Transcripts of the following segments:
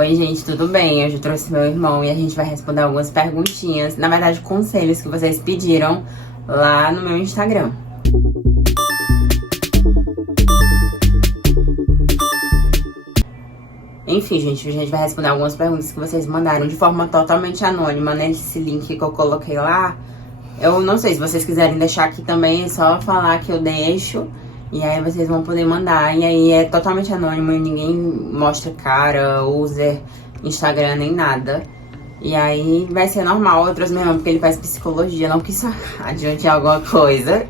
Oi, gente, tudo bem? Hoje eu trouxe meu irmão e a gente vai responder algumas perguntinhas, na verdade, conselhos que vocês pediram lá no meu Instagram. Enfim, gente, a gente vai responder algumas perguntas que vocês mandaram de forma totalmente anônima, nesse link que eu coloquei lá. Eu não sei, se vocês quiserem deixar aqui também, é só falar que eu deixo. E aí vocês vão poder mandar. E aí é totalmente anônimo e ninguém mostra cara, user, Instagram, nem nada. E aí vai ser normal. Eu trouxe meu irmão porque ele faz psicologia, não quis adiante alguma coisa.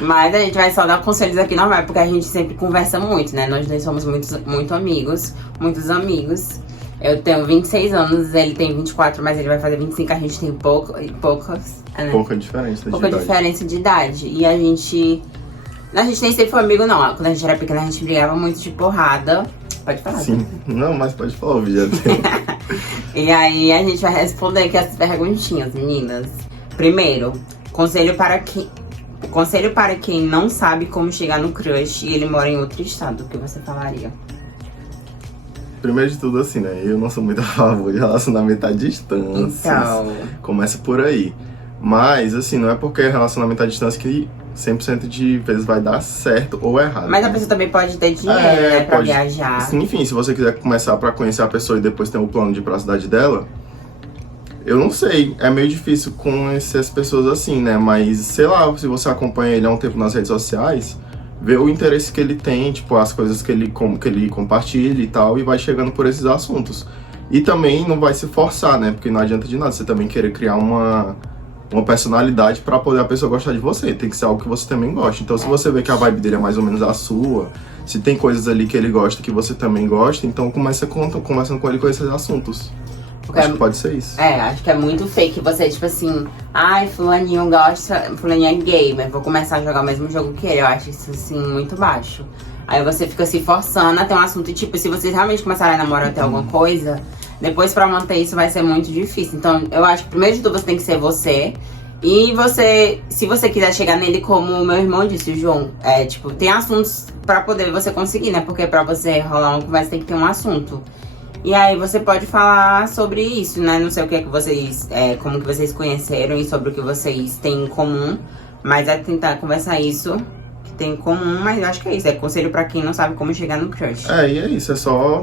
Mas a gente vai só dar conselhos aqui normal, porque a gente sempre conversa muito, né? Nós dois somos muito amigos, muitos amigos. Eu tenho 26 anos, ele tem 24, mas ele vai fazer 25, a gente tem pouca diferença de idade. E a gente nem sempre foi amigo, não. Quando a gente era pequena, a gente brigava muito de porrada. Pode falar. Sim, né? Não, mas pode falar, o vídeo dele. E aí a gente vai responder aqui as perguntinhas, meninas. Primeiro, conselho para quem não sabe como chegar no crush e ele mora em outro estado, o que você falaria? Primeiro de tudo, assim, né? Eu não sou muito a favor de relacionamento à distância. Então, começa por aí. Mas, assim, não é porque é relacionamento à distância que 100% de vezes vai dar certo ou errado. Mas a pessoa também pode ter dinheiro, né? Pra viajar. Assim, enfim, se você quiser começar pra conhecer a pessoa e depois ter um plano de ir pra cidade dela, eu não sei. É meio difícil conhecer as pessoas assim, né? Mas, sei lá, se você acompanha ele há um tempo nas redes sociais, vê o interesse que ele tem, tipo, as coisas que ele compartilha e tal, e vai chegando por esses assuntos. E também não vai se forçar, né? Porque não adianta de nada você também querer criar uma personalidade pra poder a pessoa gostar de você. Tem que ser algo que você também gosta. Então, se você vê que a vibe dele é mais ou menos a sua, se tem coisas ali que ele gosta que você também gosta, então conversando com ele com esses assuntos. Porque acho que pode ser isso. Acho que é muito fake você, tipo assim, ai, fulaninho é gamer, vou começar a jogar o mesmo jogo que ele. Eu acho isso, assim, muito baixo. Aí você fica se forçando a ter um assunto, e tipo, se vocês realmente começarem a namorar até alguma coisa, depois pra manter isso vai ser muito difícil. Então, eu acho que primeiro de tudo você tem que ser você. E se você quiser chegar nele, como o meu irmão disse, o João, tipo, tem assuntos pra poder você conseguir, né? Porque pra você rolar uma conversa tem que ter um assunto. E aí você pode falar sobre isso, né? Não sei o que é que vocês, como que vocês conheceram e sobre o que vocês têm em comum. Mas é tentar conversar isso que tem em comum, mas eu acho que é isso. É conselho pra quem não sabe como chegar no crush. E é isso, é só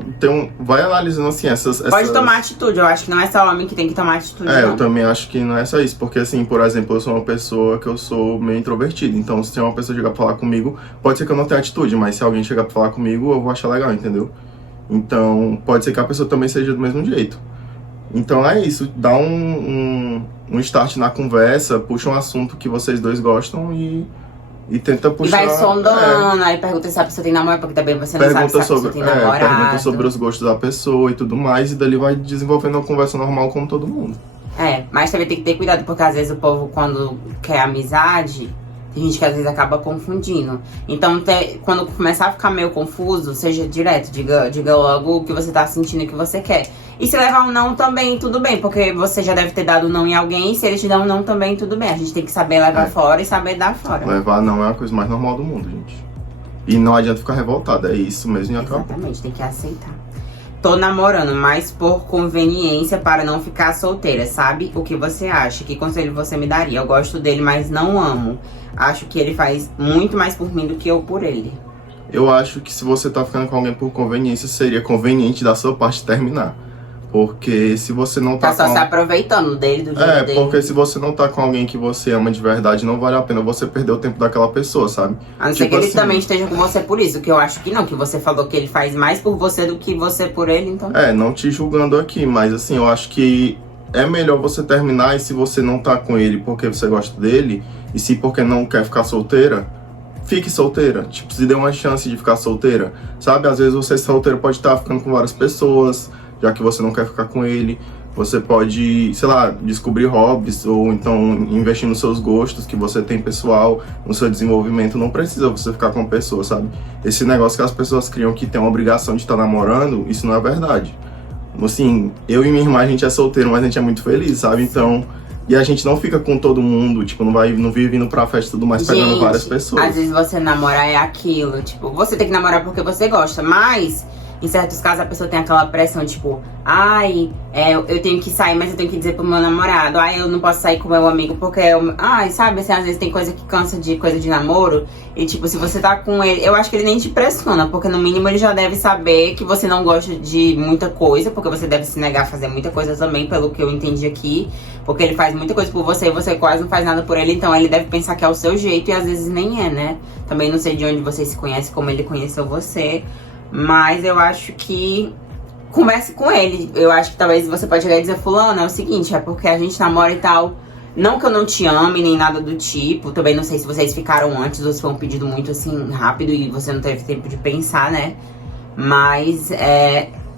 vai analisando assim essas... Pode tomar atitude, eu acho que não é só homem que tem que tomar atitude, não. Eu também acho que não é só isso, porque assim, por exemplo, eu sou uma pessoa que eu sou meio introvertido. Então se tem uma pessoa chegar pra falar comigo, pode ser que eu não tenha atitude, mas se alguém chegar pra falar comigo, eu vou achar legal, entendeu? Então, pode ser que a pessoa também seja do mesmo jeito. Então é isso, dá um start na conversa, puxa um assunto que vocês dois gostam e tenta puxar... E vai sondando, aí pergunta se a pessoa tem namorado, porque também você não sabe se a pessoa tem namorado. Pergunta sobre os gostos da pessoa e tudo mais, e dali vai desenvolvendo uma conversa normal como todo mundo. Mas também tem que ter cuidado, porque às vezes o povo, quando quer amizade... Tem gente que às vezes acaba confundindo. Então, quando começar a ficar meio confuso, seja direto, diga logo o que você tá sentindo e o que você quer. E se levar um não também, tudo bem, porque você já deve ter dado não em alguém, e se ele te dá um não também, tudo bem. A gente tem que saber levar fora e saber dar fora. Levar não é a coisa mais normal do mundo, gente. E não adianta ficar revoltado, é isso mesmo e acabou. Exatamente, tem que aceitar. Tô namorando, mas por conveniência para não ficar solteira, sabe? O que você acha? Que conselho você me daria? Eu gosto dele, mas não amo. Acho que ele faz muito mais por mim do que eu por ele. Eu acho que se você tá ficando com alguém por conveniência, seria conveniente da sua parte terminar. Porque se você não tá só se aproveitando dele, do jeito dele. Porque se você não tá com alguém que você ama de verdade, não vale a pena você perder o tempo daquela pessoa, sabe? A não ser que ele também esteja com você por isso, que eu acho que não, que você falou que ele faz mais por você do que você por ele, então... Não te julgando aqui, mas assim, eu acho que é melhor você terminar, e se você não tá com ele porque você gosta dele, e se porque não quer ficar solteira, fique solteira. Tipo, se dê uma chance de ficar solteira, sabe? Às vezes você solteiro pode estar ficando com várias pessoas, já que você não quer ficar com ele. Você pode, sei lá, descobrir hobbies, ou então investir nos seus gostos que você tem pessoal, no seu desenvolvimento. Não precisa você ficar com uma pessoa, sabe? Esse negócio que as pessoas criam que tem uma obrigação de estar namorando, isso não é verdade. Assim, eu e minha irmã, a gente é solteiro, mas a gente é muito feliz, sabe? Então, e a gente não fica com todo mundo, tipo, não vive indo pra festa e tudo mais, pegando várias pessoas. Às vezes você namorar é aquilo, tipo, você tem que namorar porque você gosta, mas em certos casos a pessoa tem aquela pressão, tipo, ai, eu tenho que sair, mas eu tenho que dizer pro meu namorado, ai, eu não posso sair com meu amigo porque ai, sabe, assim, às vezes tem coisa que cansa de coisa de namoro. E tipo, se você tá com ele, eu acho que ele nem te pressiona, porque no mínimo ele já deve saber que você não gosta de muita coisa, porque você deve se negar a fazer muita coisa também, pelo que eu entendi aqui. Porque ele faz muita coisa por você e você quase não faz nada por ele, então ele deve pensar que é o seu jeito e às vezes nem é, né? Também não sei de onde você se conhece, como ele conheceu você, mas eu acho que converse com ele. Eu acho que talvez você pode chegar e dizer, fulano, é o seguinte, é porque a gente namora e tal. Não que eu não te ame, nem nada do tipo. Também não sei se vocês ficaram antes ou se foi um pedido muito, assim, rápido e você não teve tempo de pensar, né? Mas,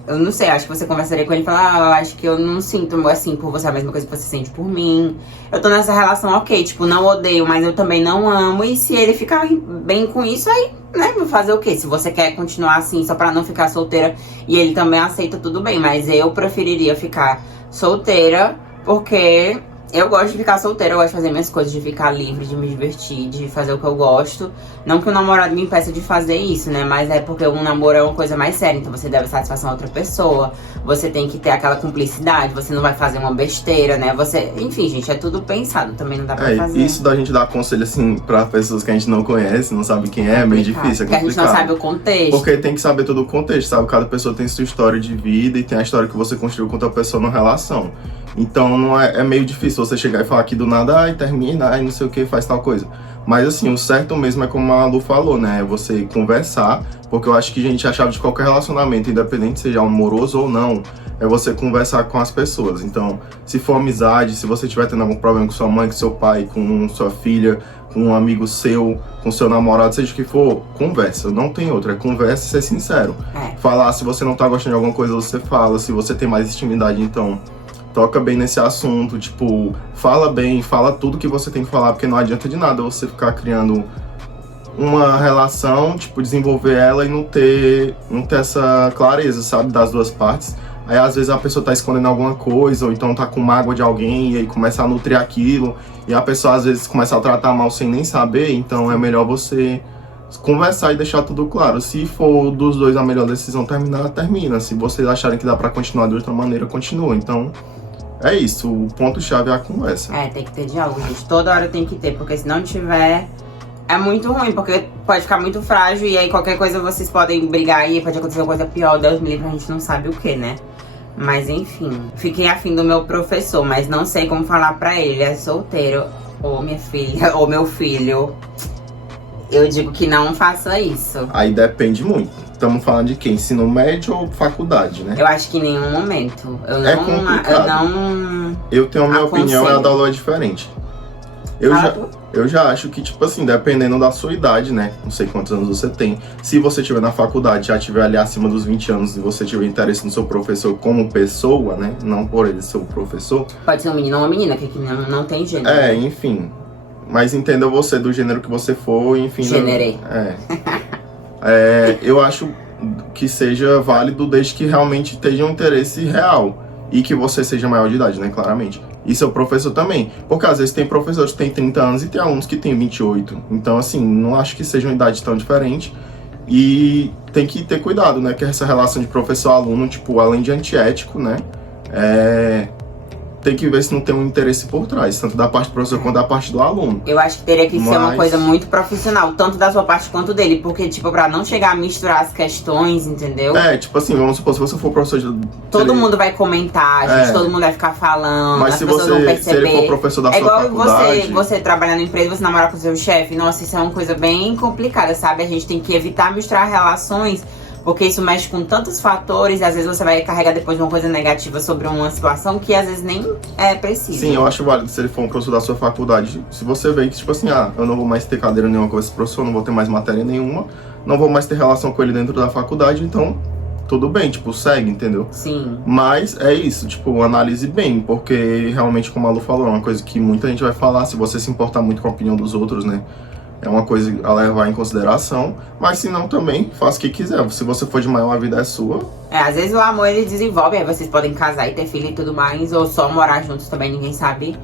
eu não sei, acho que você conversaria com ele e falar, eu acho que eu não sinto, assim, por você a mesma coisa que você sente por mim. Eu tô nessa relação, ok, tipo, não odeio, mas eu também não amo. E se ele ficar bem com isso, aí, né, vou fazer o quê? Se você quer continuar assim, só pra não ficar solteira e ele também aceita, tudo bem. Mas eu preferiria ficar solteira, porque eu gosto de ficar solteira, eu gosto de fazer minhas coisas, de ficar livre, de me divertir, de fazer o que eu gosto. Não que o namorado me impeça de fazer isso, né? Mas é porque um namoro é uma coisa mais séria, então você deve satisfação a outra pessoa. Você tem que ter aquela cumplicidade, você não vai fazer uma besteira, né? Enfim, gente, é tudo pensado, também não dá pra fazer. Isso da gente dar conselho, assim, pra pessoas que a gente não conhece, não sabe quem é meio difícil, é complicado. Porque a gente não sabe o contexto. Porque tem que saber todo o contexto, sabe? Cada pessoa tem sua história de vida e tem a história que você construiu com outra pessoa na relação. Então não é meio difícil você chegar e falar aqui do nada, ai, termina, ai, não sei o que, faz tal coisa. Mas assim, o certo mesmo é como a Lu falou, né? É você conversar, porque eu acho que, gente, a chave de qualquer relacionamento, independente seja amoroso ou não, é você conversar com as pessoas. Então, se for amizade, se você estiver tendo algum problema com sua mãe, com seu pai, com sua filha, com um amigo seu, com seu namorado, seja o que for, conversa. Não tem outra, é conversa e ser sincero. Falar, se você não tá gostando de alguma coisa, você fala. Se você tem mais intimidade, então toca bem nesse assunto, tipo, fala bem, fala tudo que você tem que falar, porque não adianta de nada você ficar criando uma relação, tipo, desenvolver ela e não ter essa clareza, sabe, das duas partes. Aí às vezes a pessoa tá escondendo alguma coisa, ou então tá com mágoa de alguém, e aí começa a nutrir aquilo, e a pessoa às vezes começa a tratar mal sem nem saber, então é melhor você conversar e deixar tudo claro. Se for dos dois a melhor decisão terminar, termina. Se vocês acharem que dá pra continuar de outra maneira, continua. Então, é isso, o ponto-chave é a conversa. Tem que ter diálogo, gente. Toda hora tem que ter, porque se não tiver, é muito ruim, porque pode ficar muito frágil e aí qualquer coisa vocês podem brigar e pode acontecer uma coisa pior, Deus me livre, a gente não sabe o que, né? Mas enfim, fiquei afim do meu professor, mas não sei como falar pra ele, ele é solteiro. Ô, minha filha, ou meu filho, eu digo que não faça isso. Aí depende muito. Estamos falando de quê? Ensino médio ou faculdade, né? Eu acho que em nenhum momento. Eu tenho a minha opinião e a da Lu é diferente. Eu já acho que, tipo assim, dependendo da sua idade, né? Não sei quantos anos você tem. Se você estiver na faculdade, já estiver ali acima dos 20 anos e você tiver interesse no seu professor como pessoa, né? Não por ele ser o professor. Pode ser um menino ou uma menina, que aqui não tem gênero. Enfim. Mas entenda você, do gênero que você for, enfim. Generei. Eu acho que seja válido desde que realmente esteja um interesse real. E que você seja maior de idade, né? Claramente. E seu professor também. Porque às vezes tem professores que têm 30 anos e tem alunos que têm 28. Então, assim, não acho que seja uma idade tão diferente. E tem que ter cuidado, né? Que essa relação de professor-aluno, tipo, além de antiético, né? Tem que ver se não tem um interesse por trás, tanto da parte do professor quanto da parte do aluno. Eu acho que teria que ser uma coisa muito profissional, tanto da sua parte quanto dele, porque, tipo, pra não chegar a misturar as questões, entendeu? Tipo assim, vamos supor, se você for professor de... Todo mundo vai comentar, gente, todo mundo vai ficar falando, mas as pessoas vão perceber. Se ele for professor da sua faculdade... É igual você trabalhar na empresa, você namorar com o seu chefe, nossa, isso é uma coisa bem complicada, sabe? A gente tem que evitar misturar relações, porque isso mexe com tantos fatores e às vezes você vai carregar depois uma coisa negativa sobre uma situação que às vezes nem é preciso. Sim, eu acho válido se ele for um professor da sua faculdade. Se você vê que, tipo assim, eu não vou mais ter cadeira nenhuma com esse professor, não vou ter mais matéria nenhuma, não vou mais ter relação com ele dentro da faculdade, então tudo bem, tipo, segue, entendeu? Sim. Mas é isso, tipo, analise bem, porque realmente, como a Lu falou, é uma coisa que muita gente vai falar, se você se importar muito com a opinião dos outros, né? É uma coisa a levar em consideração, mas se não também, faça o que quiser. Se você for de maior, a vida é sua. Às vezes o amor ele desenvolve, aí vocês podem casar e ter filho e tudo mais, ou só morar juntos também, ninguém sabe,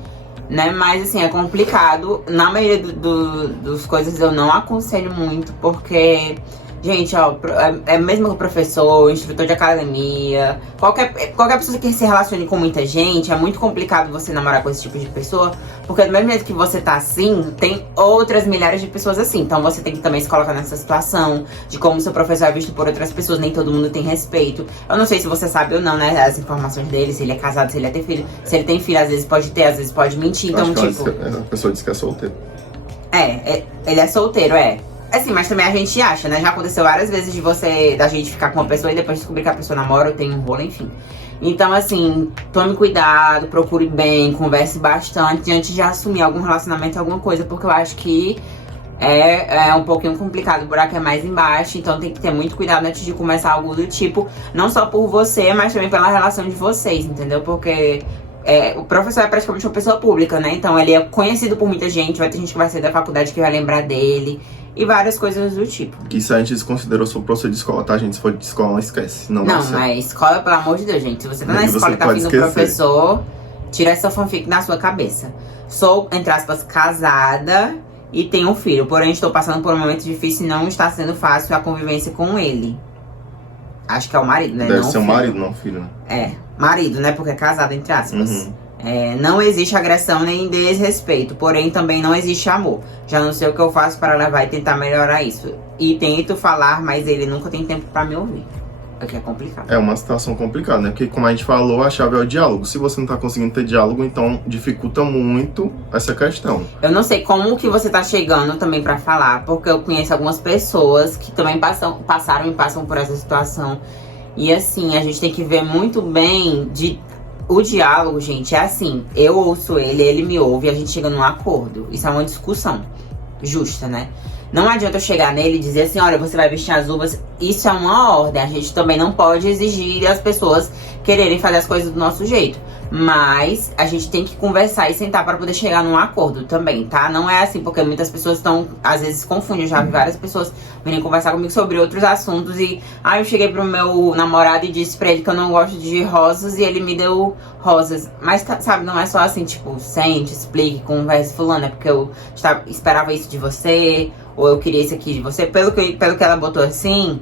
né? Mas assim, é complicado. Na maioria dos coisas eu não aconselho muito, porque Gente, ó, é mesmo que professor, instrutor de academia, qualquer pessoa que se relacione com muita gente, é muito complicado você namorar com esse tipo de pessoa, porque do mesmo jeito que você tá assim, tem outras milhares de pessoas assim. Então você tem que também se colocar nessa situação de como seu professor é visto por outras pessoas, nem todo mundo tem respeito. Eu não sei se você sabe ou não, né, as informações dele, se ele é casado, se ele tem filho. Se ele tem filho, às vezes pode ter, às vezes pode mentir, então tipo... A pessoa disse que é solteiro. Ele é solteiro, Assim, mas também a gente acha, né? Já aconteceu várias vezes da gente ficar com uma pessoa e depois descobrir que a pessoa namora ou tem um rolo, enfim. Então, assim, tome cuidado, procure bem, converse bastante antes de assumir algum relacionamento, alguma coisa, porque eu acho que é um pouquinho complicado, o buraco é mais embaixo, então tem que ter muito cuidado antes de começar algo do tipo, não só por você, mas também pela relação de vocês, entendeu? Porque... o professor é praticamente uma pessoa pública, né? Então ele é conhecido por muita gente, vai ter gente que vai sair da faculdade que vai lembrar dele e várias coisas do tipo. Isso a gente desconsiderou seu professor de escola, tá, gente? Se for de escola, não esquece. Não, mas escola, pelo amor de Deus, gente. Se você tá na escola e tá vindo professor, tira essa fanfic da sua cabeça. Sou, entre aspas, casada e tenho um filho, porém estou passando por um momento difícil e não está sendo fácil a convivência com ele. Acho que é o marido, né? Deve ser o marido, não o filho, né? Marido, né? Porque é casado, entre aspas. Uhum. Não existe agressão nem desrespeito, porém também não existe amor. Já não sei o que eu faço para levar e tentar melhorar isso. E tento falar, mas ele nunca tem tempo para me ouvir. O que é complicado. É uma situação complicada, né? Porque como a gente falou, a chave é o diálogo. Se você não tá conseguindo ter diálogo, então dificulta muito essa questão. Eu não sei como que você tá chegando também pra falar, porque eu conheço algumas pessoas que também passaram e passam por essa situação. E assim, a gente tem que ver muito bem o diálogo, gente, é assim, eu ouço ele me ouve e a gente chega num acordo. Isso é uma discussão justa, né? Não adianta eu chegar nele e dizer assim, olha, você vai vestir as uvas. Isso é uma ordem. A gente também não pode exigir as pessoas quererem fazer as coisas do nosso jeito. Mas a gente tem que conversar e sentar para poder chegar num acordo também, tá? Não é assim, porque muitas pessoas às vezes confundem. Eu já vi várias pessoas virem conversar comigo sobre outros assuntos e... eu cheguei pro meu namorado e disse pra ele que eu não gosto de rosas e ele me deu rosas. Mas, sabe, não é só assim, tipo, sente, explique, converse, fulano, é porque eu esperava isso de você, ou eu queria isso aqui de você. Pelo que ela botou assim...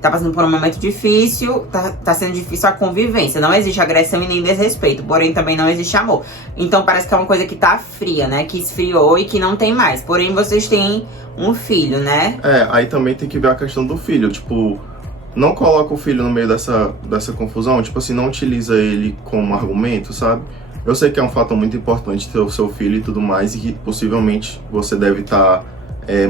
Tá passando por um momento difícil, tá sendo difícil a convivência. Não existe agressão e nem desrespeito, porém também não existe amor. Então parece que é uma coisa que tá fria, né? Que esfriou e que não tem mais. Porém vocês têm um filho, né? Aí também tem que ver a questão do filho. Tipo, não coloca o filho no meio dessa confusão. Tipo assim, não utiliza ele como argumento, sabe? Eu sei que é um fator muito importante ter o seu filho e tudo mais. E que possivelmente você deve estar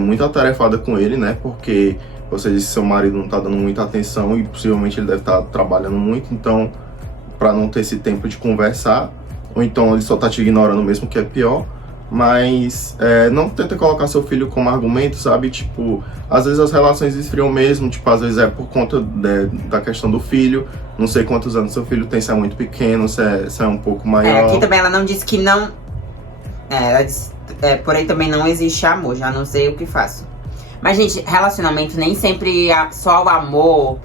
muito atarefada com ele, né? Porque... você disse que seu marido não tá dando muita atenção e possivelmente ele deve estar trabalhando muito, então, para não ter esse tempo de conversar, ou então ele só tá te ignorando mesmo, que é pior, mas não tenta colocar seu filho como argumento, sabe? Tipo, às vezes as relações esfriam mesmo, tipo, às vezes é por conta da questão do filho, não sei quantos anos seu filho tem, se é muito pequeno, se é um pouco maior. Aqui também ela não disse que não... ela disse, porém também não existe amor, já não sei o que faço. Mas, gente, relacionamento nem sempre só o amor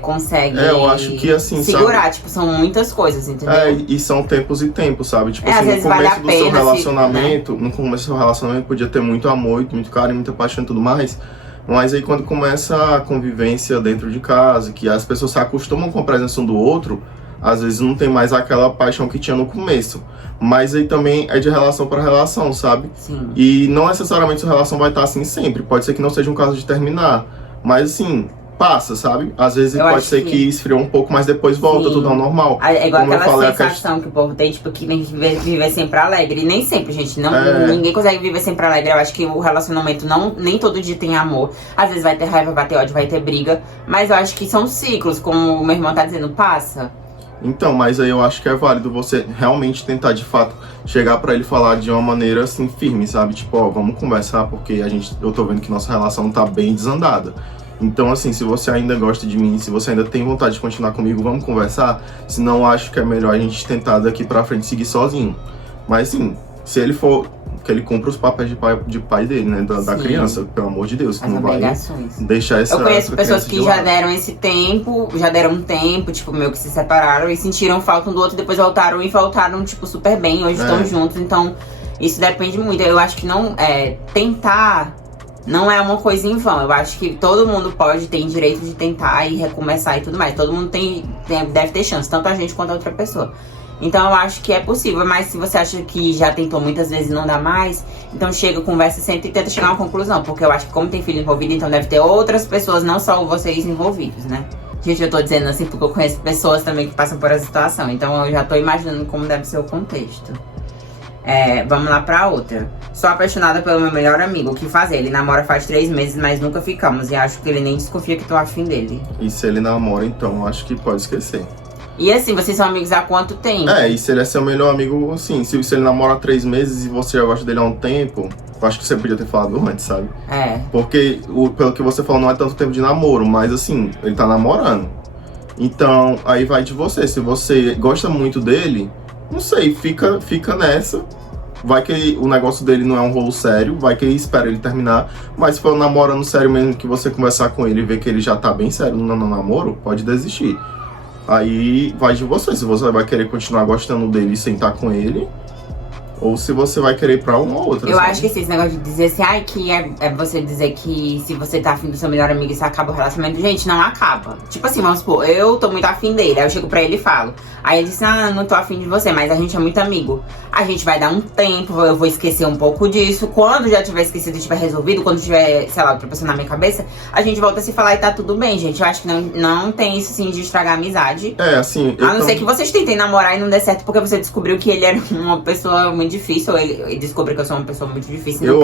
consegue eu acho que, assim, segurar. sabe? Tipo, são muitas coisas, entendeu? E são tempos e tempos, sabe? Tipo às assim, vezes no começo vale a do pena, seu relacionamento, né? No começo do seu relacionamento podia ter muito amor, muito carinho, muita paixão e tudo mais. Mas aí quando começa a convivência dentro de casa, que as pessoas se acostumam com a presença um do outro, às vezes não tem mais aquela paixão que tinha no começo. Mas aí também é de relação para relação, sabe? Sim. E não necessariamente sua relação vai estar assim sempre. Pode ser que não seja um caso de terminar. Mas assim, passa, sabe? Às vezes pode ser que esfriou um pouco, mas depois volta tudo ao normal. É igual como aquela sensação que o povo tem, tipo, que tem que viver sempre alegre. E nem sempre, gente. Ninguém consegue viver sempre alegre. Eu acho que o relacionamento nem todo dia tem amor. Às vezes vai ter raiva, vai ter ódio, vai ter briga. Mas eu acho que são ciclos, como o meu irmão tá dizendo, passa. Então, mas aí eu acho que é válido você realmente tentar, de fato, chegar pra ele falar de uma maneira, assim, firme, sabe? Tipo, ó, vamos conversar, porque eu tô vendo que nossa relação tá bem desandada. Então, assim, se você ainda gosta de mim, se você ainda tem vontade de continuar comigo, vamos conversar. Senão, acho que é melhor a gente tentar daqui pra frente seguir sozinho. Mas, assim, se ele for... que ele cumpra os papéis de pai dele, né? Da criança, pelo amor de Deus. As não obrigações. Vai deixar essa... Eu conheço pessoas que já deram um tempo, tipo, meio que se separaram e sentiram falta um do outro, depois voltaram e voltaram, tipo, super bem, hoje estão juntos, então isso depende muito. Eu acho que não tentar não é uma coisa em vão. Eu acho que todo mundo tem direito de tentar e recomeçar e tudo mais. Todo mundo deve ter chance, tanto a gente quanto a outra pessoa. Então eu acho que é possível, mas se você acha que já tentou muitas vezes e não dá mais, então chega, conversa, senta e tenta chegar a uma conclusão. Porque eu acho que como tem filho envolvido, então deve ter outras pessoas, não só vocês envolvidos, né? Gente, eu tô dizendo assim porque eu conheço pessoas também que passam por essa situação. Então eu já tô imaginando como deve ser o contexto. Vamos lá pra outra. Sou apaixonada pelo meu melhor amigo. O que fazer? Ele namora faz 3 meses, mas nunca ficamos. E acho que ele nem desconfia que tô afim dele. E se ele namora, então, acho que pode esquecer. E assim, vocês são amigos há quanto tempo? E se ele é seu melhor amigo, assim, se ele namora há 3 meses e você já gosta dele há um tempo, eu acho que você podia ter falado antes, sabe? Porque, pelo que você falou, não é tanto tempo de namoro, mas assim, ele tá namorando. Então, aí vai de você. Se você gosta muito dele, não sei, fica nessa. Vai que o negócio dele não é um rolo sério, vai que ele espera ele terminar. Mas se for namorando sério mesmo, que você conversar com ele e ver que ele já tá bem sério no namoro, pode desistir. Aí vai de você, se você vai querer continuar gostando dele e sentar com ele, ou se você vai querer ir pra uma ou outra. Eu acho que esse negócio de dizer assim, que é você dizer que se você tá afim do seu melhor amigo, isso acaba o relacionamento. Gente, não acaba. Tipo assim, vamos supor, eu tô muito afim dele, aí eu chego pra ele e falo. Aí ele diz, não tô afim de você, mas a gente é muito amigo. A gente vai dar um tempo, eu vou esquecer um pouco disso. Quando já tiver esquecido e tiver resolvido, quando tiver, sei lá, outra pessoa na minha cabeça, a gente volta a se falar e tá tudo bem, gente. Eu acho que não tem isso, assim, de estragar a amizade. Assim... A não ser que vocês tentem namorar e não dê certo porque você descobriu que ele era uma pessoa muito difícil, ou ele descobriu que eu sou uma pessoa muito difícil.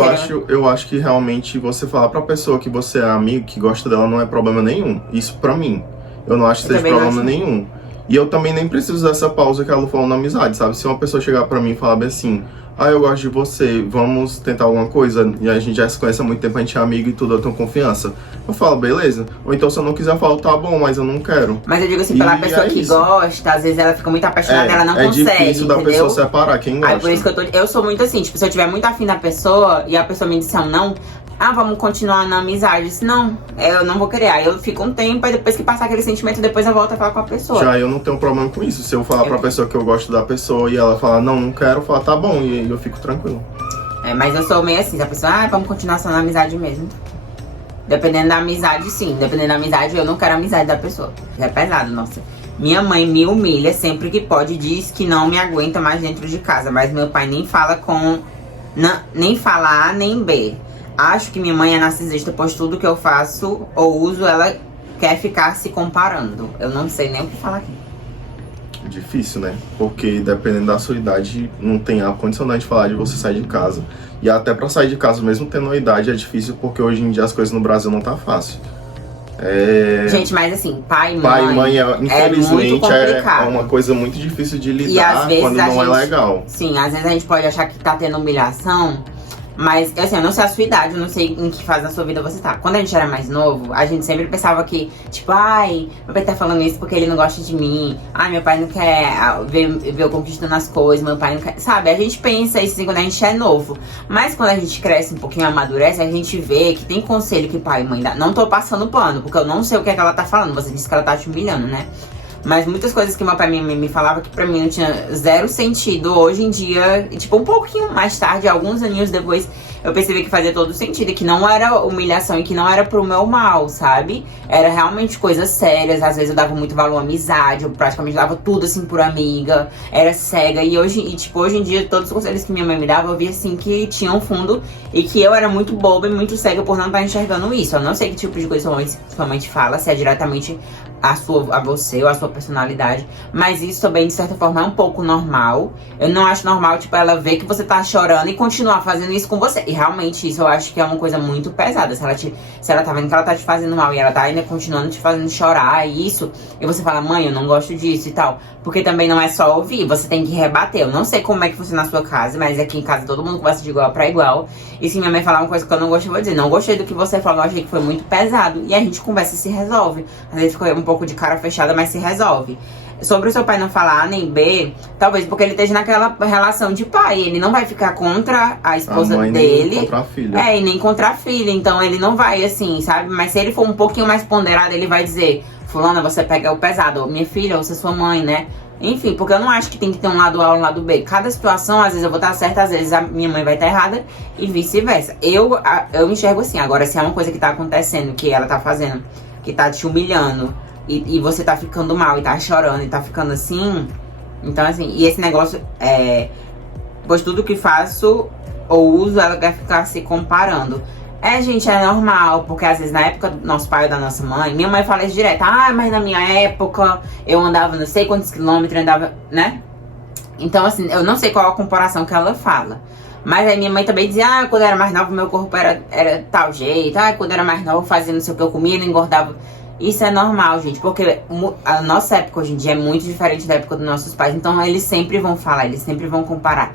Eu acho que realmente você falar pra pessoa que você é amigo, que gosta dela, não é problema nenhum. Isso pra mim. Eu não acho que seja problema nenhum. E eu também nem preciso dessa pausa que ela falou na amizade, sabe? Se uma pessoa chegar pra mim e falar bem assim, eu gosto de você, vamos tentar alguma coisa, e a gente já se conhece há muito tempo, a gente é amigo e tudo, eu tenho confiança. Eu falo, beleza. Ou então se eu não quiser, eu falo, tá bom, mas eu não quero. Mas eu digo assim, pela pessoa que gosta, às vezes ela fica muito apaixonada, ela não consegue, É difícil da pessoa separar quem gosta. Aí por isso que eu sou muito assim, tipo, se eu tiver muito afim da pessoa, e a pessoa me disser um não, vamos continuar na amizade. Se não, eu não vou querer. Aí eu fico um tempo, aí depois que passar aquele sentimento, depois eu volto a falar com a pessoa. Já eu não tenho problema com isso. Se eu falar pra pessoa que eu gosto da pessoa e ela falar, não quero, eu falo, tá bom, e aí eu fico tranquilo. Mas eu sou meio assim, se a pessoa, vamos continuar só na amizade mesmo. Dependendo da amizade, sim. Dependendo da amizade, eu não quero a amizade da pessoa. É pesado, nossa. Minha mãe me humilha sempre que pode, diz que não me aguenta mais dentro de casa. Mas meu pai nem fala nem fala A nem B. Acho que minha mãe é narcisista, pois tudo que eu faço ou uso, ela quer ficar se comparando. Eu não sei nem o que falar aqui. Difícil, né? Porque dependendo da sua idade, não tem a condicionante de falar de você sair de casa. E até pra sair de casa, mesmo tendo uma idade, é difícil, porque hoje em dia as coisas no Brasil não tá fácil. Gente, mas assim, pai e mãe, infelizmente, é uma coisa muito difícil de lidar, e às vezes quando não é legal. Sim, às vezes a gente pode achar que tá tendo humilhação, mas assim, eu não sei a sua idade, eu não sei em que fase da sua vida você tá. Quando a gente era mais novo, a gente sempre pensava que, tipo, meu pai tá falando isso porque ele não gosta de mim. Meu pai não quer ver eu conquistando as coisas, meu pai não quer... Sabe, a gente pensa isso assim quando a gente é novo. Mas quando a gente cresce um pouquinho, amadurece, a gente vê que tem conselho que pai e mãe dá. Não tô passando pano, porque eu não sei o que é que ela tá falando. Você disse que ela tá te humilhando, né? Mas muitas coisas que meu pai e minha mãe me falavam que pra mim não tinha zero sentido. Hoje em dia, tipo, um pouquinho mais tarde, alguns aninhos depois, eu percebi que fazia todo sentido. E que não era humilhação e que não era pro meu mal, sabe? Era realmente coisas sérias. Às vezes eu dava muito valor à amizade. Eu praticamente dava tudo, assim, por amiga. Era cega. E hoje em dia, todos os conselhos que minha mãe me dava, eu via, assim, que tinham fundo. E que eu era muito boba e muito cega por não estar enxergando isso. Eu não sei que tipo de coisa sua mãe te fala. Se é diretamente a você ou a sua personalidade, mas isso também de certa forma é um pouco normal. Eu não acho normal, tipo, ela ver que você tá chorando e continuar fazendo isso com você. E realmente isso eu acho que é uma coisa muito pesada. Se ela tá vendo que ela tá te fazendo mal e ela tá ainda continuando te fazendo chorar e você fala, mãe, eu não gosto disso e tal. Porque também não é só ouvir, você tem que rebater. Eu não sei como é que funciona na sua casa, mas aqui em casa todo mundo conversa de igual pra igual. E se minha mãe falar uma coisa que eu não gostei, eu vou dizer, não gostei do que você falou, eu achei que foi muito pesado. E a gente conversa e se resolve. Às vezes ficou um pouco de cara fechada, mas se resolve. Sobre o seu pai não falar A nem B, talvez porque ele esteja naquela relação de pai. Ele não vai ficar contra a esposa dele. Nem contra a filha. E nem contra a filha. Então ele não vai assim, sabe? Mas se ele for um pouquinho mais ponderado, ele vai dizer, fulana, você pega o pesado. Ou minha filha, ou você é sua mãe, né? Enfim, porque eu não acho que tem que ter um lado A ou um lado B. Cada situação, às vezes eu vou estar certa, às vezes a minha mãe vai estar errada e vice-versa. Eu enxergo assim. Agora, se é uma coisa que tá acontecendo, que ela tá fazendo, que tá te humilhando e você tá ficando mal e tá chorando e tá ficando assim... Então, assim, e esse negócio pois tudo que faço ou uso, ela quer ficar se comparando. Gente, é normal, porque às vezes na época do nosso pai ou da nossa mãe, minha mãe fala isso direto. Mas na minha época eu andava não sei quantos quilômetros, andava, né? Então, assim, eu não sei qual a comparação que ela fala. Mas aí minha mãe também dizia, quando eu era mais nova, meu corpo era tal jeito. Quando eu era mais nova, fazia não sei o que eu comia, não engordava. Isso é normal, gente, porque a nossa época hoje em dia é muito diferente da época dos nossos pais. Então eles sempre vão falar, eles sempre vão comparar.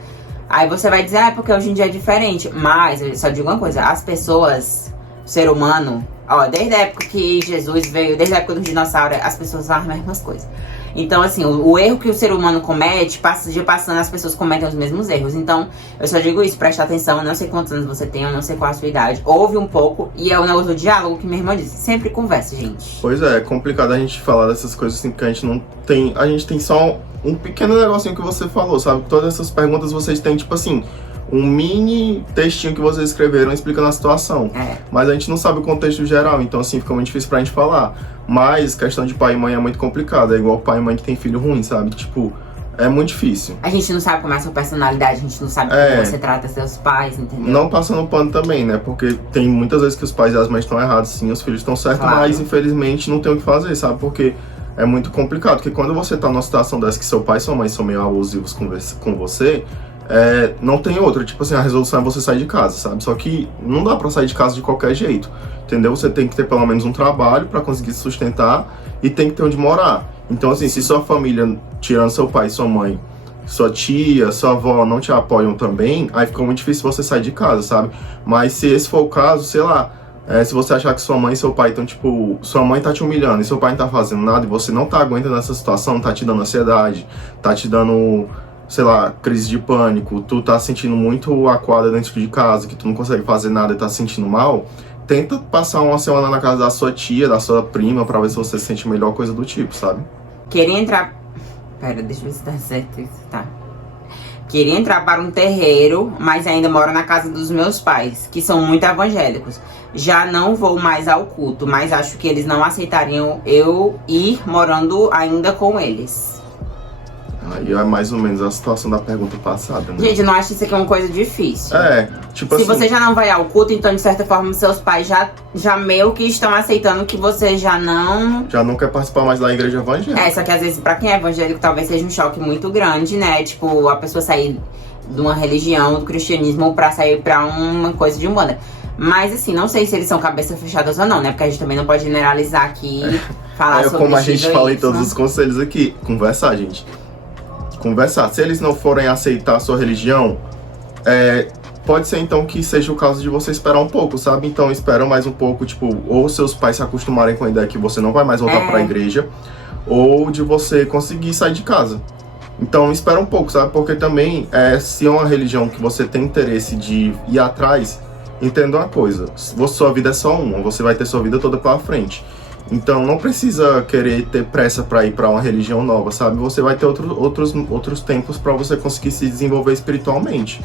Aí você vai dizer, porque hoje em dia é diferente. Mas, eu só digo uma coisa, as pessoas, o ser humano, desde a época que Jesus veio, desde a época do dinossauro, as pessoas fazem as mesmas coisas. Então, assim, o erro que o ser humano comete, dia passando, as pessoas cometem os mesmos erros. Então, eu só digo isso, presta atenção, eu não sei quantos anos você tem, eu não sei qual a sua idade. Ouve um pouco, e é o negócio do diálogo que minha irmã disse. Sempre conversa, gente. Pois é complicado a gente falar dessas coisas assim, porque a gente não tem... A gente tem só um pequeno negocinho que você falou, sabe? Todas essas perguntas vocês têm, tipo assim... um mini textinho que vocês escreveram explicando a situação. Mas a gente não sabe o contexto geral, então assim, fica muito difícil pra gente falar. Mas questão de pai e mãe é muito complicado, é igual pai e mãe que tem filho ruim, sabe? Tipo, é muito difícil. A gente não sabe como é a sua personalidade, a gente não sabe como você trata seus pais, entendeu? Não passando pano também, né? Porque tem muitas vezes que os pais e as mães estão errados, sim, os filhos estão certos, claro. Mas infelizmente não tem o que fazer, sabe? Porque é muito complicado, porque quando você tá numa situação dessa que seu pai e sua mãe são meio abusivos com você... não tem outra, tipo assim, a resolução é você sair de casa, sabe? Só que não dá pra sair de casa de qualquer jeito, entendeu? Você tem que ter pelo menos um trabalho pra conseguir se sustentar e tem que ter onde morar. Então assim, se sua família, tirando seu pai, sua mãe, sua tia, sua avó não te apoiam também, aí fica muito difícil você sair de casa, sabe? Mas se esse for o caso, sei lá, se você achar que sua mãe e seu pai estão, tipo, sua mãe tá te humilhando e seu pai não tá fazendo nada e você não tá aguentando essa situação, tá te dando ansiedade, tá te dando... sei lá, crise de pânico, tu tá sentindo muito acuada dentro de casa, que tu não consegue fazer nada e tá se sentindo mal, tenta passar uma semana na casa da sua tia, da sua prima, pra ver se você se sente melhor, coisa do tipo, sabe? Queria entrar... Pera, deixa eu ver se tá certo isso, tá. Queria entrar para um terreiro, mas ainda moro na casa dos meus pais, que são muito evangélicos. Já não vou mais ao culto, mas acho que eles não aceitariam eu ir morando ainda com eles. Aí é mais ou menos a situação da pergunta passada, né? Gente, eu não acho isso aqui uma coisa difícil. Tipo Se assim... você já não vai ao culto, então de certa forma seus pais já meio que estão aceitando que você já não... já não quer participar mais da igreja evangélica. Só que às vezes pra quem é evangélico talvez seja um choque muito grande, né? Tipo, a pessoa sair de uma religião, do cristianismo, pra sair pra uma coisa de umbanda. Mas assim, não sei se eles são cabeça fechadas ou não, né? Porque a gente também não pode generalizar aqui e falar sobre como a gente fala em todos né? os conselhos aqui, conversar, gente. Conversar. Se eles não forem aceitar a sua religião, pode ser então que seja o caso de você esperar um pouco, sabe? Então espera mais um pouco, tipo, ou seus pais se acostumarem com a ideia que você não vai mais voltar pra igreja, ou de você conseguir sair de casa. Então espera um pouco, sabe? Porque também, se é uma religião que você tem interesse de ir atrás, entenda uma coisa, sua vida é só uma, você vai ter sua vida toda pela frente. Então não precisa querer ter pressa para ir para uma religião nova, sabe? Você vai ter outros tempos para você conseguir se desenvolver espiritualmente.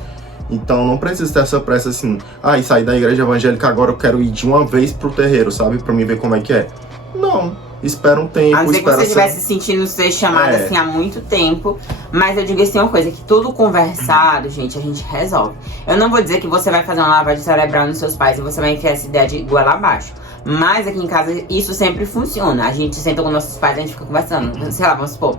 Então não precisa ter essa pressa assim, e sair da igreja evangélica agora eu quero ir de uma vez pro terreiro, sabe? Para mim ver como é que é. Não, espera um tempo, a não ser que você ser... estivesse sentindo ser chamada assim há muito tempo. Mas eu digo assim uma coisa, que tudo conversado, gente, a gente resolve. Eu não vou dizer que você vai fazer uma lavagem cerebral nos seus pais e você vai enfiar essa ideia de goela abaixo. Mas aqui em casa isso sempre funciona. A gente senta com nossos pais, a gente fica conversando. Sei lá, vamos supor,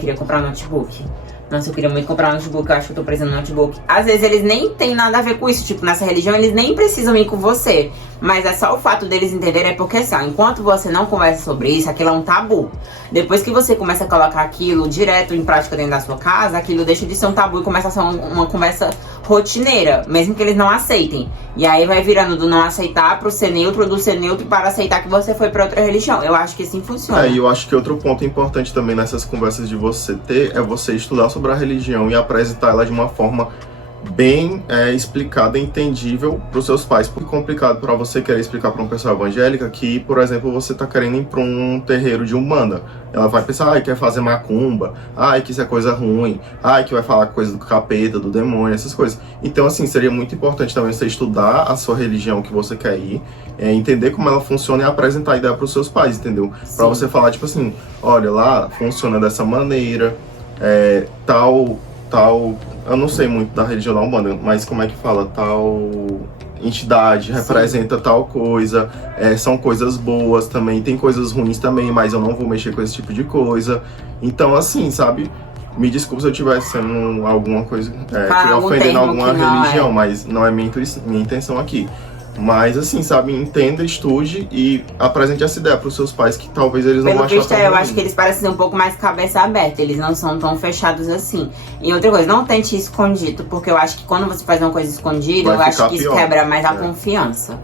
queria comprar um notebook. Nossa, eu queria muito comprar um notebook, eu acho que eu tô precisando de um notebook. Às vezes eles nem tem nada a ver com isso, tipo, nessa religião eles nem precisam ir com você. Mas é só o fato deles entenderem, porque assim, enquanto você não conversa sobre isso, aquilo é um tabu. Depois que você começa a colocar aquilo direto em prática dentro da sua casa, aquilo deixa de ser um tabu e começa a ser uma conversa rotineira, mesmo que eles não aceitem. E aí vai virando do não aceitar pro ser neutro, do ser neutro para aceitar que você foi pra outra religião. Eu acho que assim funciona. E eu acho que outro ponto importante também nessas conversas de você ter é você estudar sobre a religião e apresentar ela de uma forma bem explicada e entendível para os seus pais. Porque é complicado para você querer explicar para uma pessoa evangélica que, por exemplo, você tá querendo ir para um terreiro de umbanda. Ela vai pensar, ai, quer fazer macumba, ai, que isso é coisa ruim, ai, que vai falar coisa do capeta, do demônio, essas coisas. Então, assim, seria muito importante também você estudar a sua religião que você quer ir, entender como ela funciona e apresentar a ideia para os seus pais, entendeu? Para você falar, tipo assim, olha, lá funciona dessa maneira, tal, eu não sei muito da religião da Umbanda, mas como é que fala? Tal entidade representa tal coisa, são coisas boas também, tem coisas ruins também, mas eu não vou mexer com esse tipo de coisa. Então, assim, sabe? Me desculpe se eu estivesse sendo alguma coisa que ofendendo alguma religião, mas não é minha intenção aqui. Mas assim, sabe, entenda, estude e apresente essa ideia para os seus pais que talvez eles não vão achar tão ruim. Eu acho que eles parecem um pouco mais cabeça aberta, eles não são tão fechados assim. E outra coisa, não tente ir escondido, porque eu acho que quando você faz uma coisa escondida, eu acho que isso quebra mais a confiança.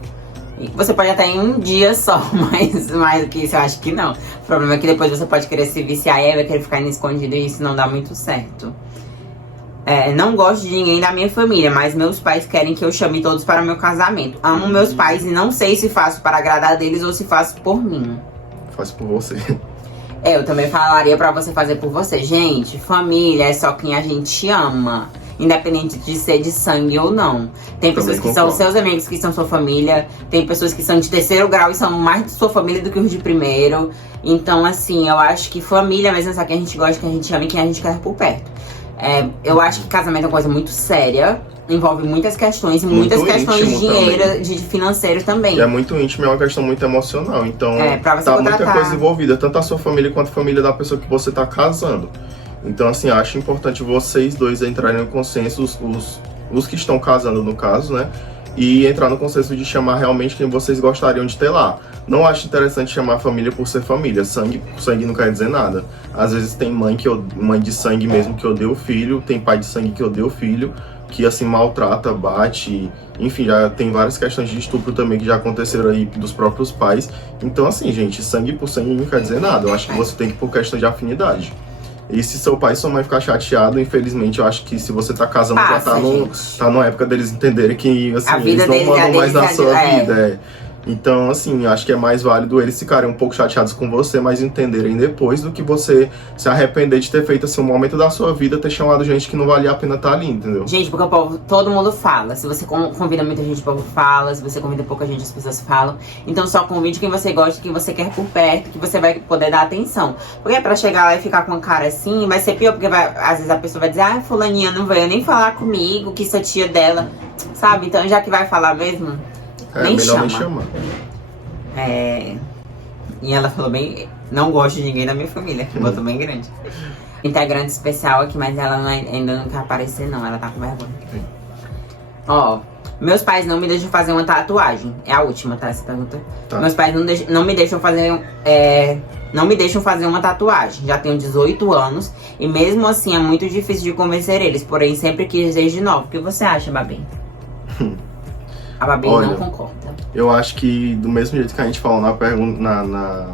E você pode até ir um dia só, mas mais do que isso eu acho que não. O problema é que depois você pode querer se viciar e vai querer ficar indo escondido e isso não dá muito certo. Não gosto de ninguém da minha família, mas meus pais querem que eu chame todos para o meu casamento. Amo meus pais e não sei se faço para agradar deles ou se faço por mim. Faz por você. Eu também falaria pra você fazer por você. Gente, família é só quem a gente ama, independente de ser de sangue ou não. Tem pessoas que são seus amigos que são sua família, tem pessoas que são de terceiro grau e são mais de sua família do que os de primeiro. Então, assim, eu acho que família mesmo é só quem a gente gosta, quem a gente ama e quem a gente quer por perto. Eu acho que casamento é uma coisa muito séria, envolve muitas questões, muitas questões de dinheiro, de financeiro também. E é muito íntimo, é uma questão muito emocional, então pra você tá muita coisa envolvida, tanto a sua família quanto a família da pessoa que você tá casando. Então, assim, acho importante vocês dois entrarem no consenso, os que estão casando no caso, né? E entrar no consenso de chamar realmente quem vocês gostariam de ter lá. Não acho interessante chamar família por ser família. Sangue não quer dizer nada. Às vezes tem mãe de sangue mesmo que odeia o filho, tem pai de sangue que odeia o filho, que assim maltrata, bate, enfim, já tem várias questões de estupro também que já aconteceram aí dos próprios pais. Então, assim, gente, sangue por sangue não quer dizer nada. Eu acho que você tem que ir por questão de afinidade. E se seu pai e sua mãe ficar chateado, infelizmente, eu acho que se você tá casando, já tá numa época deles entenderem que assim, eles não mandam mais na sua vida. Então, assim, eu acho que é mais válido eles ficarem um pouco chateados com você, mas entenderem depois do que você se arrepender de ter feito assim um momento da sua vida, ter chamado gente que não valia a pena estar ali, entendeu? Gente, porque o povo, todo mundo fala. Se você convida muita gente, o povo fala. Se você convida pouca gente, as pessoas falam. Então só convide quem você gosta, quem você quer por perto, que você vai poder dar atenção. Porque pra chegar lá e ficar com a cara assim, vai ser pior, porque às vezes a pessoa vai dizer, fulaninha não veio nem falar comigo, que isso é tia dela, sabe? Então já que vai falar mesmo, nem melhor nem chamar. E ela falou bem, não gosto de ninguém da minha família, que botou bem grande. Integrante especial aqui, mas ela ainda não quer aparecer não, ela tá com vergonha. Ó, meus pais não me deixam fazer uma tatuagem. É a última, tá? Essa pergunta. Tá. Meus pais não me deixam fazer uma tatuagem. Já tenho 18 anos e mesmo assim é muito difícil de convencer eles. Porém, sempre quis desde novo. O que você acha, Babi? A Babi não concorda. Eu acho que do mesmo jeito que a gente falou na pergunta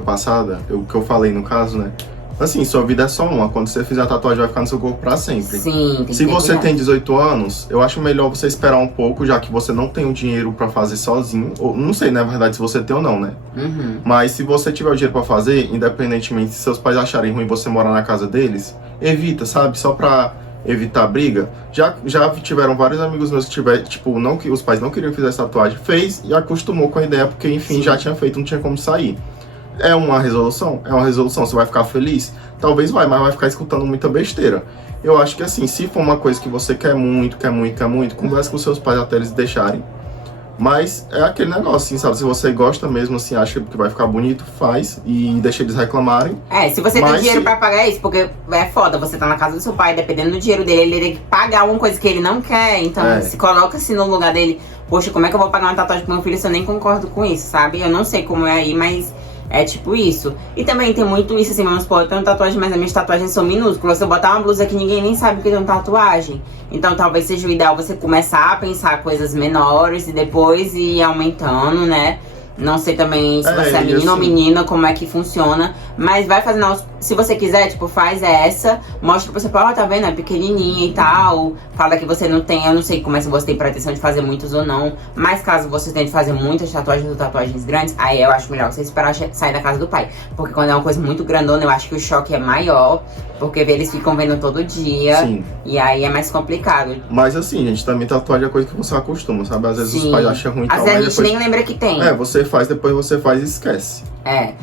passada, o que eu falei no caso, né? Assim, sua vida é só uma. Quando você fizer a tatuagem, vai ficar no seu corpo pra sempre. Sim, se você tem 18 anos, eu acho melhor você esperar um pouco, já que você não tem o dinheiro pra fazer sozinho. Ou, não sei, na verdade, se você tem ou não, né? Uhum. Mas se você tiver o dinheiro pra fazer, independentemente se seus pais acharem ruim você morar na casa deles, evita, sabe? Só pra evitar briga. Já tiveram vários amigos meus que que os pais não queriam fazer essa tatuagem, fez e acostumou com a ideia, porque enfim, já tinha feito, não tinha como sair. É uma resolução? É uma resolução. Você vai ficar feliz? Talvez vai, mas vai ficar escutando muita besteira. Eu acho que assim, se for uma coisa que você quer muito, converse com seus pais até eles deixarem. Mas é aquele negócio, assim, sabe? Se você gosta mesmo, assim, acha que vai ficar bonito, faz e deixa eles reclamarem. Se você tem dinheiro pra pagar isso, porque é foda, você tá na casa do seu pai, dependendo do dinheiro dele, ele tem que pagar uma coisa que ele não quer. Então, se coloca-se no lugar dele, poxa, como é que eu vou pagar uma tatuagem pro meu filho se eu nem concordo com isso, sabe? Eu não sei como é aí, mas é tipo isso. E também tem muito isso, assim, vamos supor, eu tenho tatuagem, mas as minhas tatuagens são minúsculas. Se eu botar uma blusa que ninguém nem sabe que eu tenho tatuagem. Então talvez seja o ideal você começar a pensar coisas menores e depois ir aumentando, né? Não sei também se você é menino ou menina, como é que funciona. Mas vai fazendo se você quiser, tipo, faz essa, mostra pra você, ó, tá vendo, é pequenininha e tal, fala que você não tem, eu não sei como é se você tem pretensão de fazer muitos ou não, mas caso você tente fazer muitas tatuagens ou tatuagens grandes, aí eu acho melhor você esperar sair da casa do pai, porque quando é uma coisa muito grandona, eu acho que o choque é maior, porque eles ficam vendo todo dia. Sim. E aí é mais complicado. Mas assim, gente, também tatuagem é coisa que você acostuma, sabe? Às vezes os pais acham ruim e tal, às vezes a gente nem lembra que tem. Você faz, depois você faz e esquece.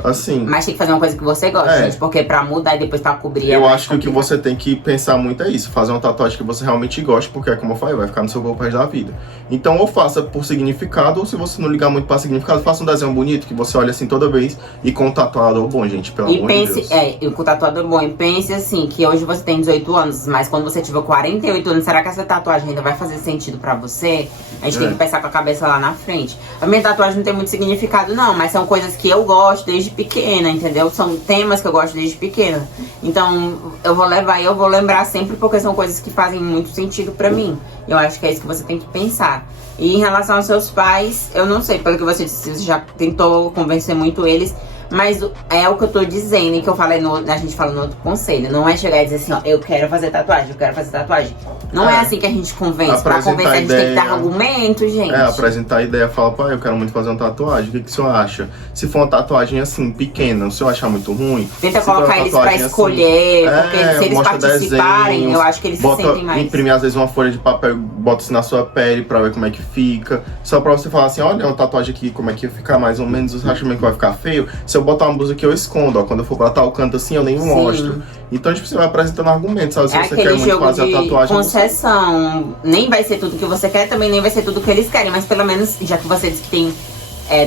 Assim. Mas tem que fazer uma coisa que você gosta, gente, porque pra mudar e depois pra cobrir eu acho que o que você tem que pensar muito é isso, fazer uma tatuagem que você realmente gosta, porque é como eu falei, vai ficar no seu corpo o resto da vida. Então, ou faça por significado, ou se você não ligar muito pra significado, faça um desenho bonito, que você olha assim toda vez, e com um tatuador bom, gente, pelo amor de Deus. E com o tatuador bom, e pense assim, que hoje você tem 18 anos, mas quando você tiver 48 anos, será que essa tatuagem ainda vai fazer sentido pra você? A gente tem que pensar com a cabeça lá na frente. A minha tatuagem não tem muito significado não, mas são coisas que eu gosto desde pequena, entendeu? São temas que eu gosto desde pequena. Então, eu vou levar e eu vou lembrar sempre, porque são coisas que fazem muito sentido pra mim. Eu acho que é isso que você tem que pensar. E em relação aos seus pais, eu não sei, pelo que você disse, você já tentou convencer muito eles, mas é o que eu tô dizendo, e que eu falei, a gente falou no outro conselho. Não é chegar e dizer assim, ó, eu quero fazer tatuagem, eu quero fazer tatuagem. Não é assim que a gente convence. Pra convencer a gente tem que dar argumento, gente. Apresentar a ideia, fala, pai, eu quero muito fazer uma tatuagem, o que o senhor acha? Se for uma tatuagem assim, pequena, o senhor achar muito ruim... Tenta colocar eles pra escolher, assim, porque se eles participarem, desenhos, eu acho que eles se sentem mais. Imprimir às vezes uma folha de papel, bota assim na sua pele pra ver como é que fica. Só pra você falar assim, olha, uma tatuagem aqui, como é que fica mais ou menos, você acha mesmo que vai ficar feio? Se eu botar uma blusa que eu escondo, ó, quando eu for pra tal canto assim, eu nem mostro. Então, tipo, você vai apresentando argumentos, sabe? Se você quer muito fazer a tatuagem... concessão. Nem vai ser tudo que você quer, também nem vai ser tudo que eles querem, mas pelo menos, já que você disse que tem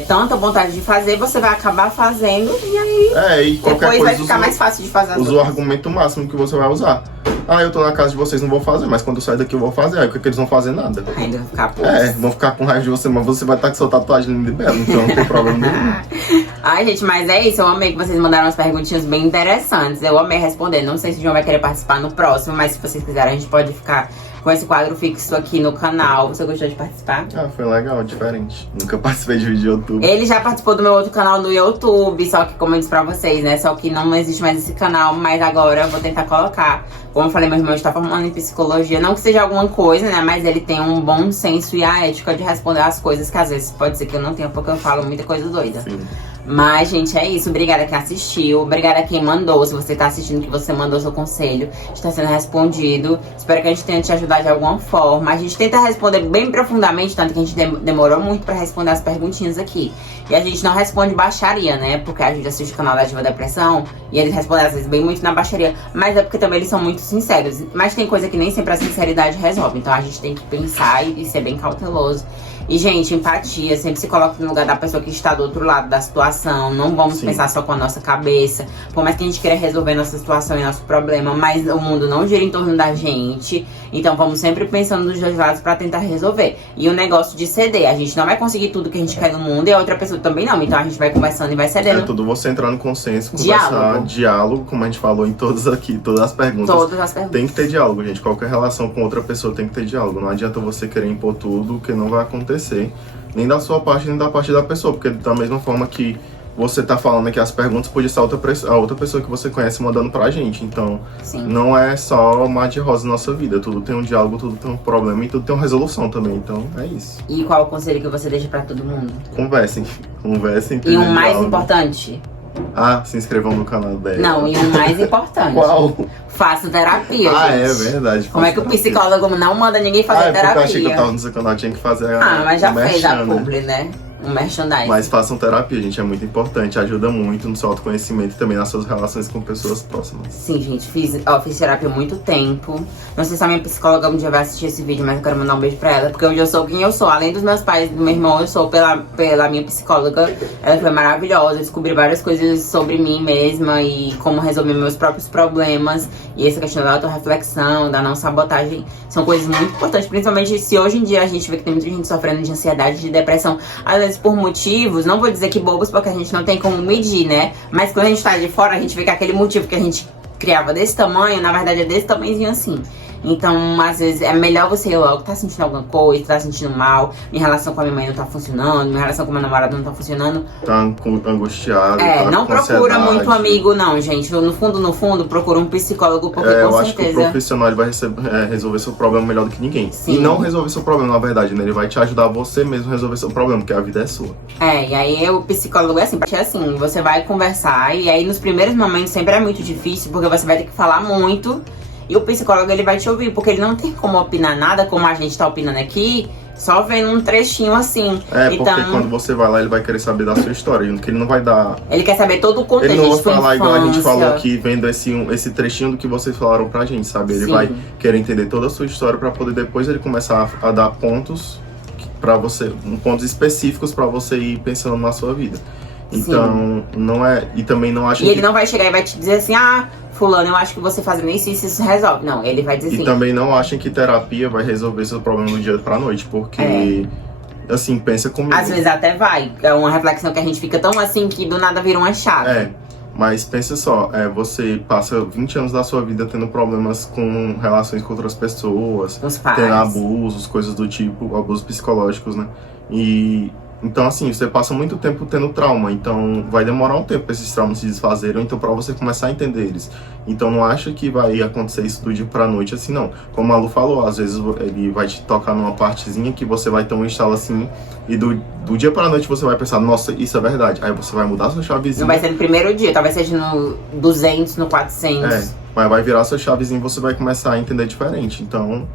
tanta vontade de fazer, você vai acabar fazendo e aí e qualquer depois coisa, vai ficar mais fácil de fazer. Usa o argumento máximo que você vai usar. Ah, eu tô na casa de vocês, não vou fazer, mas quando eu sair daqui eu vou fazer. Aí o que eles vão fazer? Nada. Ainda vão ficar vão ficar com raiva de você, mas você vai estar com sua tatuagem linda e bela, então não tem problema nenhum. Ai, gente, mas é isso. Eu amei que vocês mandaram umas perguntinhas bem interessantes. Eu amei responder. Não sei se o João vai querer participar no próximo, mas se vocês quiserem, a gente pode ficar com esse quadro fixo aqui no canal. Você gostou de participar? Foi legal, diferente. Nunca participei de vídeo de YouTube. Ele já participou do meu outro canal no YouTube, só que, como eu disse pra vocês, né? Só que não existe mais esse canal, mas agora eu vou tentar colocar. Como eu falei, meu irmão está formando em psicologia. Não que seja alguma coisa, né? Mas ele tem um bom senso e a ética de responder as coisas que às vezes pode ser que eu não tenha, porque eu falo muita coisa doida. Sim. Mas, gente, é isso. Obrigada a quem assistiu. Obrigada a quem mandou. Se você tá assistindo, que você mandou seu conselho, está sendo respondido. Espero que a gente tenha te ajudado de alguma forma. A gente tenta responder bem profundamente, tanto que a gente demorou muito pra responder as perguntinhas aqui. E a gente não responde baixaria, né? Porque a gente assiste o canal da Diva Depressão e eles respondem às vezes bem muito na baixaria. Mas é porque também eles são muito sinceros. Mas tem coisa que nem sempre a sinceridade resolve. Então a gente tem que pensar e ser bem cauteloso. E, gente, empatia, sempre se coloca no lugar da pessoa que está do outro lado da situação. Não vamos pensar só com a nossa cabeça. Por mais que a gente queira resolver nossa situação e nosso problema, mas o mundo não gira em torno da gente. Então vamos sempre pensando nos dois lados pra tentar resolver. E o negócio de ceder, a gente não vai conseguir tudo que a gente quer no mundo e a outra pessoa também não. Então a gente vai conversando e vai cedendo. Tudo você entrar no consenso, conversar, diálogo, como a gente falou em todas as perguntas. Todas as perguntas. Tem que ter diálogo, gente. Qualquer relação com outra pessoa tem que ter diálogo. Não adianta você querer impor tudo, que não vai acontecer. Nem da sua parte, nem da parte da pessoa. Porque da mesma forma que você tá falando aqui as perguntas, pode ser a outra pessoa que você conhece mandando pra gente. Então, não é só mar de rosa na nossa vida. Tudo tem um diálogo, tudo tem um problema e tudo tem uma resolução também. Então, é isso. E qual o conselho que você deixa pra todo mundo? Conversem. E o mais importante? Se inscrevam no canal dela. Não, e o mais importante. Qual? Faça terapia, gente. É verdade. Como é que o psicólogo não manda ninguém fazer terapia? Eu achei que eu tava no seu canal, tinha que fazer mas já fez a publi, né? Um merchandising. Mas façam terapia, gente, é muito importante, ajuda muito no seu autoconhecimento e também nas suas relações com pessoas próximas. Sim, gente, fiz terapia há muito tempo. Não sei se a minha psicóloga um dia vai assistir esse vídeo, mas eu quero mandar um beijo pra ela, porque hoje eu sou quem eu sou. Além dos meus pais e do meu irmão, eu sou pela minha psicóloga. Ela foi maravilhosa, eu descobri várias coisas sobre mim mesma e como resolver meus próprios problemas. E essa questão da autorreflexão, da não sabotagem, são coisas muito importantes. Principalmente se hoje em dia a gente vê que tem muita gente sofrendo de ansiedade, de depressão. Às vezes por motivos, não vou dizer que bobos, porque a gente não tem como medir, né? Mas quando a gente tá de fora, a gente vê que aquele motivo que a gente criava desse tamanho, na verdade é desse tamanhozinho assim. Então, às vezes, é melhor você ir logo, tá sentindo alguma coisa, tá sentindo mal, minha relação com a minha mãe não tá funcionando, minha relação com meu namorado não tá funcionando. Tá angustiado, tá Não com procura ansiedade. muito amigo, não, gente. No fundo, procura um psicólogo, porque com eu acho que o certeza... profissional ele vai resolver seu problema melhor do que ninguém. Sim. E não resolver seu problema, na verdade, né? Ele vai te ajudar você mesmo a resolver seu problema, porque a vida é sua. E aí o psicólogo é assim, você vai conversar, e aí nos primeiros momentos sempre é muito difícil, porque você vai ter que falar muito, e o psicólogo ele vai te ouvir, porque ele não tem como opinar nada, como a gente tá opinando aqui, só vendo um trechinho assim. Porque quando você vai lá, ele vai querer saber da sua história, que ele não vai dar... Ele quer saber todo o contexto. Ele não vai falar igual a gente falou infância. aqui, vendo esse trechinho do que vocês falaram pra gente, sabe? Ele Sim. vai querer entender toda a sua história pra poder depois ele começar a dar pontos para você, pontos específicos pra você ir pensando na sua vida. Então, não é... E também não acha que... ele não vai chegar e vai te dizer assim, fulano, eu acho que você fazendo isso resolve. Não, ele vai dizer assim... E também não achem que terapia vai resolver seu problema do dia pra noite, porque... Assim, pensa comigo. Às vezes até vai. É uma reflexão que a gente fica tão assim que do nada vira uma chave. Mas pensa só, você passa 20 anos da sua vida tendo problemas com relações com outras pessoas, os pais. Tendo abusos, coisas do tipo, abusos psicológicos, né? Então, assim, você passa muito tempo tendo trauma, então vai demorar um tempo pra esses traumas se desfazerem, então pra você começar a entender eles. Então não acha que vai acontecer isso do dia pra noite assim, não. Como a Lu falou, às vezes ele vai te tocar numa partezinha que você vai ter um estalo assim, e do dia pra noite você vai pensar, nossa, isso é verdade. Aí você vai mudar sua chavezinha. Não vai ser no primeiro dia, talvez seja no 200, no 400. Mas vai virar sua chavezinha e você vai começar a entender diferente, então...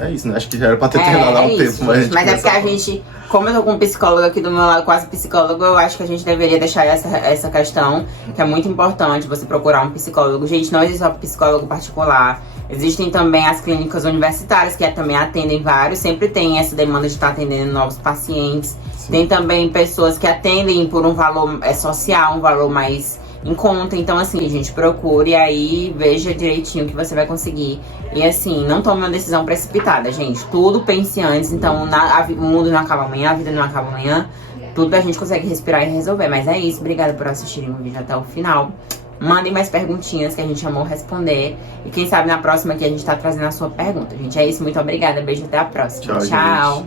É isso, né? Acho que já era pra ter terminado há um tempo. Mas é porque a gente, como eu tô com um psicólogo aqui do meu lado, quase psicólogo, eu acho que a gente deveria deixar essa questão, que é muito importante, você procurar um psicólogo. Gente, não existe só psicólogo particular. Existem também as clínicas universitárias, que também atendem vários. Sempre tem essa demanda de estar atendendo novos pacientes. Sim. Tem também pessoas que atendem por um valor social, um valor mais em conta. Então, assim, gente, procure aí, veja direitinho o que você vai conseguir. E assim, não tome uma decisão precipitada, gente. Tudo pense antes. Então, o mundo não acaba amanhã, a vida não acaba amanhã. Tudo a gente consegue respirar e resolver. Mas é isso. Obrigada por assistirem o vídeo até o final. Mandem mais perguntinhas que a gente amou responder. E quem sabe na próxima aqui a gente tá trazendo a sua pergunta. Gente, é isso. Muito obrigada. Beijo, até a próxima. Tchau.